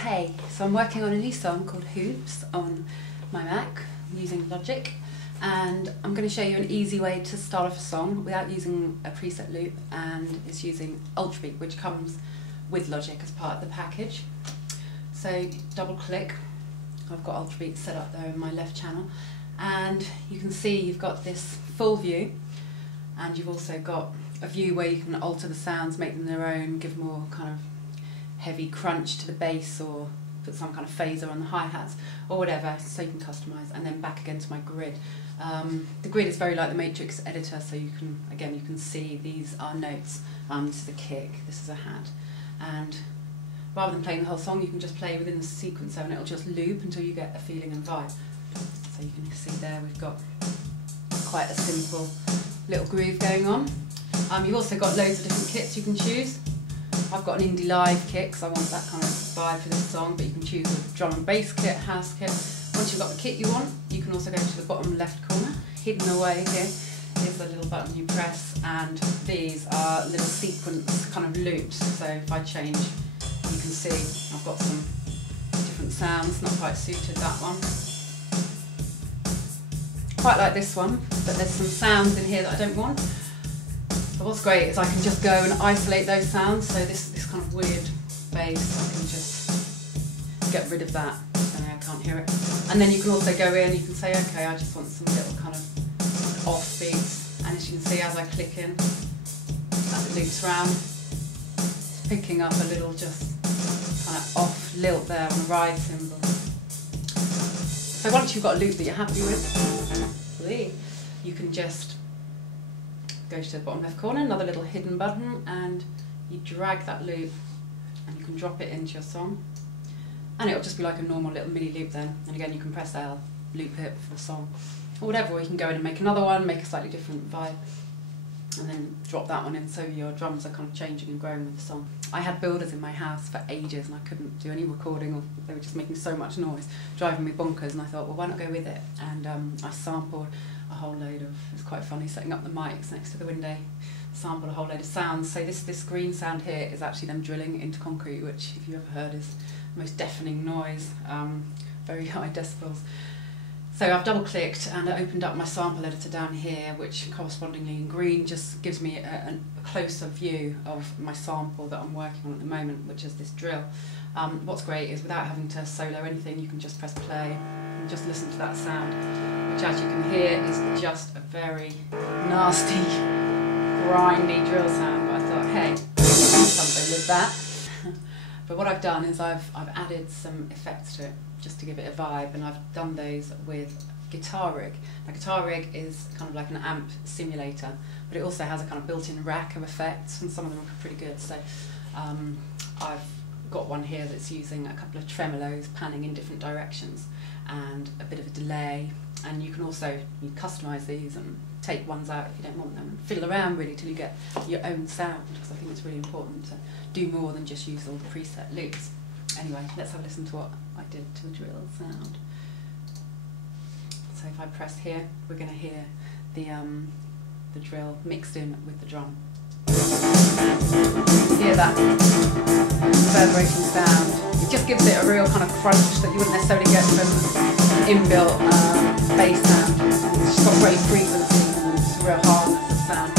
Hey, so I'm working on a new song called Hoops on my Mac using Logic, and I'm going to show you an easy way to start off a song without using a preset loop, and it's using Ultrabeat, which comes with Logic as part of the package. So double click, I've got Ultrabeat set up there in my left channel, and you can see you've got this full view, and you've also got a view where you can alter the sounds, make them their own, give more kind of heavy crunch to the bass, or put some kind of phaser on the hi-hats or whatever, so you can customize. And then back again to my grid. The grid is very like the Matrix editor, so you can, again, you can see these are notes. This is a kick, this is a hat, and rather than playing the whole song, you can just play within the sequencer and it'll just loop until you get a feeling and vibe. So you can see there we've got quite a simple little groove going on. You've also got loads of different kits you can choose. I've got an indie live kit because I want that kind of vibe for this song, but you can choose a drum and bass kit, house kit. Once you've got the kit you want, you can also go to the bottom left corner. Hidden away here is a little button you press, and these are little sequence kind of loops. So if I change, you can see I've got some different sounds, not quite suited that one. Quite like this one, but there's some sounds in here that I don't want. But what's great is I can just go and isolate those sounds, so this kind of weird bass, I can just get rid of that, so I can't hear it. And then you can also go in, you can say, okay, I just want some little kind of off beats, and as you can see, as I click in, as it loops around, it's picking up a little just kind of off lilt there on the ride cymbal. So once you've got a loop that you're happy with, you can just go to the bottom left corner, another little hidden button, and you drag that loop and you can drop it into your song, and it'll just be like a normal little mini loop then. And again, you can press L, loop it for the song or whatever, or you can go in and make another one, make a slightly different vibe, and then drop that one in, so your drums are kind of changing and growing with the song. I had builders in my house for ages and I couldn't do any recording, or they were just making so much noise, driving me bonkers, and I thought, well, why not go with it? And I sampled a whole load of, it was quite funny setting up the mics next to the window, sampled a whole load of sounds. So this green sound here is actually them drilling into concrete, which if you ever heard is the most deafening noise, very high decibels. So I've double clicked and I opened up my sample editor down here, which correspondingly in green just gives me a closer view of my sample that I'm working on at the moment, which is this drill. What's great is without having to solo anything, you can just press play and just listen to that sound, which as you can hear is just a very nasty, grindy drill sound. But I thought, hey, something with that. But what I've done is I've added some effects to it just to give it a vibe, and I've done those with Guitar Rig. Now Guitar Rig is kind of like an amp simulator, but it also has a kind of built-in rack of effects, and some of them are pretty good. So I've got one here that's using a couple of tremolos panning in different directions and a bit of a delay, and you can also customise these and take ones out if you don't want them, and fiddle around really till you get your own sound, because I think it's really important to do more than just use all the preset loops. Anyway, let's have a listen to what I did to the drill sound. So if I press here, we're going to hear the drill mixed in with the drum. Hear that reverberating sound. It just gives it a real kind of crunch that you wouldn't necessarily get from inbuilt bass sound. It's just got great frequency and it's a real hardness of sound.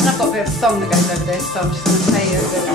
And I've got a bit of a song that goes over this, so I'm just going to play you a bit of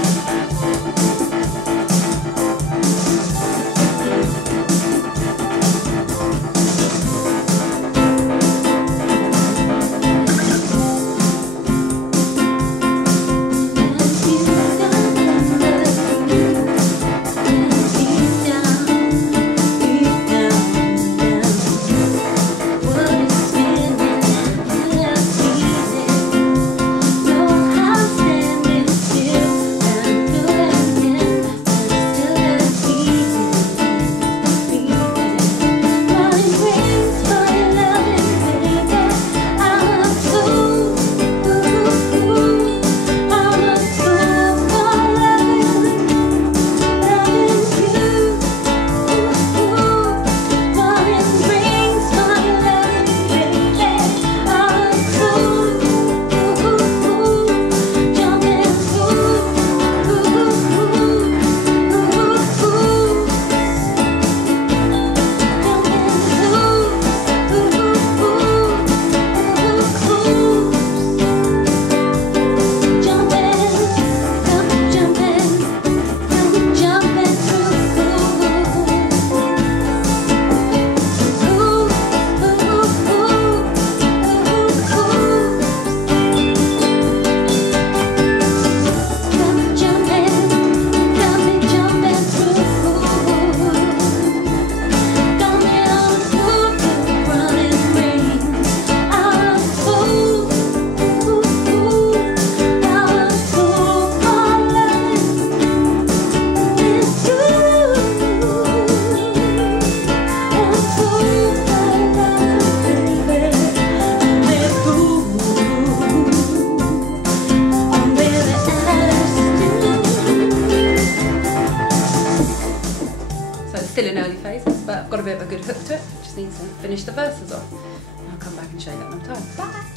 still in early phases, but I've got a bit of a good hook to it. Just need to finish the verses off. I'll come back and show you that another time. Bye!